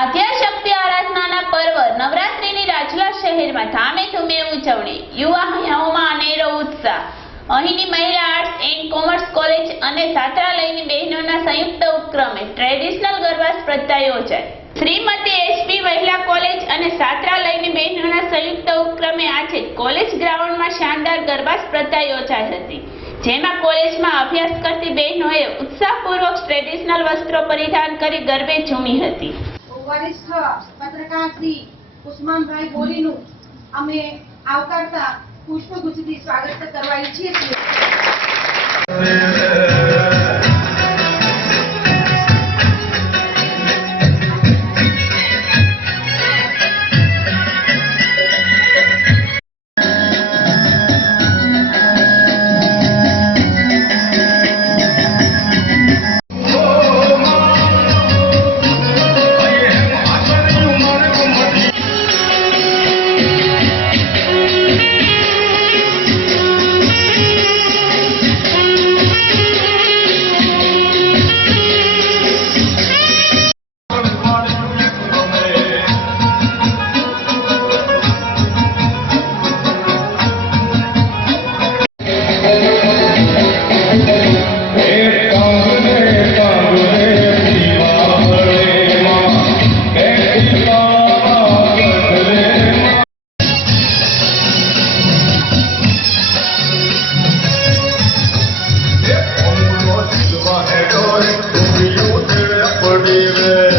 આદ્યાશક્તિ આરાધનાના પર્વ નવરાત્રિની રાજલા શહેરમાં ધામે ધૂમે ઉજવણી. યુવાઓમાં અનેરો ઉત્સાહ. અહીંની મહિલા આર્ટ્સ એન્ડ કોમર્સ કોલેજ અને છાત્રાલયની બહેનોના સંયુક્ત ઉપક્રમે ટ્રેડિશનલ ગરબા સ્પર્ધા યોજાઈ. શ્રીમતી એસપી મહિલા કોલેજ અને છાત્રાલયની બહેનોના સંયુક્ત ઉપક્રમે આજે કોલેજ ગ્રાઉન્ડમાં શાનદાર ગરબા સ્પર્ધા યોજાઈ હતી. જેમાં કોલેજમાં અભ્યાસ કરતી બહેનોએ ઉત્સાહપૂર્વક ટ્રેડિશનલ વસ્ત્રો પરિધાન કરી ગરબે ઝૂમી હતી. વરિષ્ઠ પત્રકાર શ્રી ઉસ્માનભાઈ બોલીનું અમે આવકારતા પુષ્પગુચ્છથી સ્વાગત કરવા ઈચ્છીએ છીએ. Amen.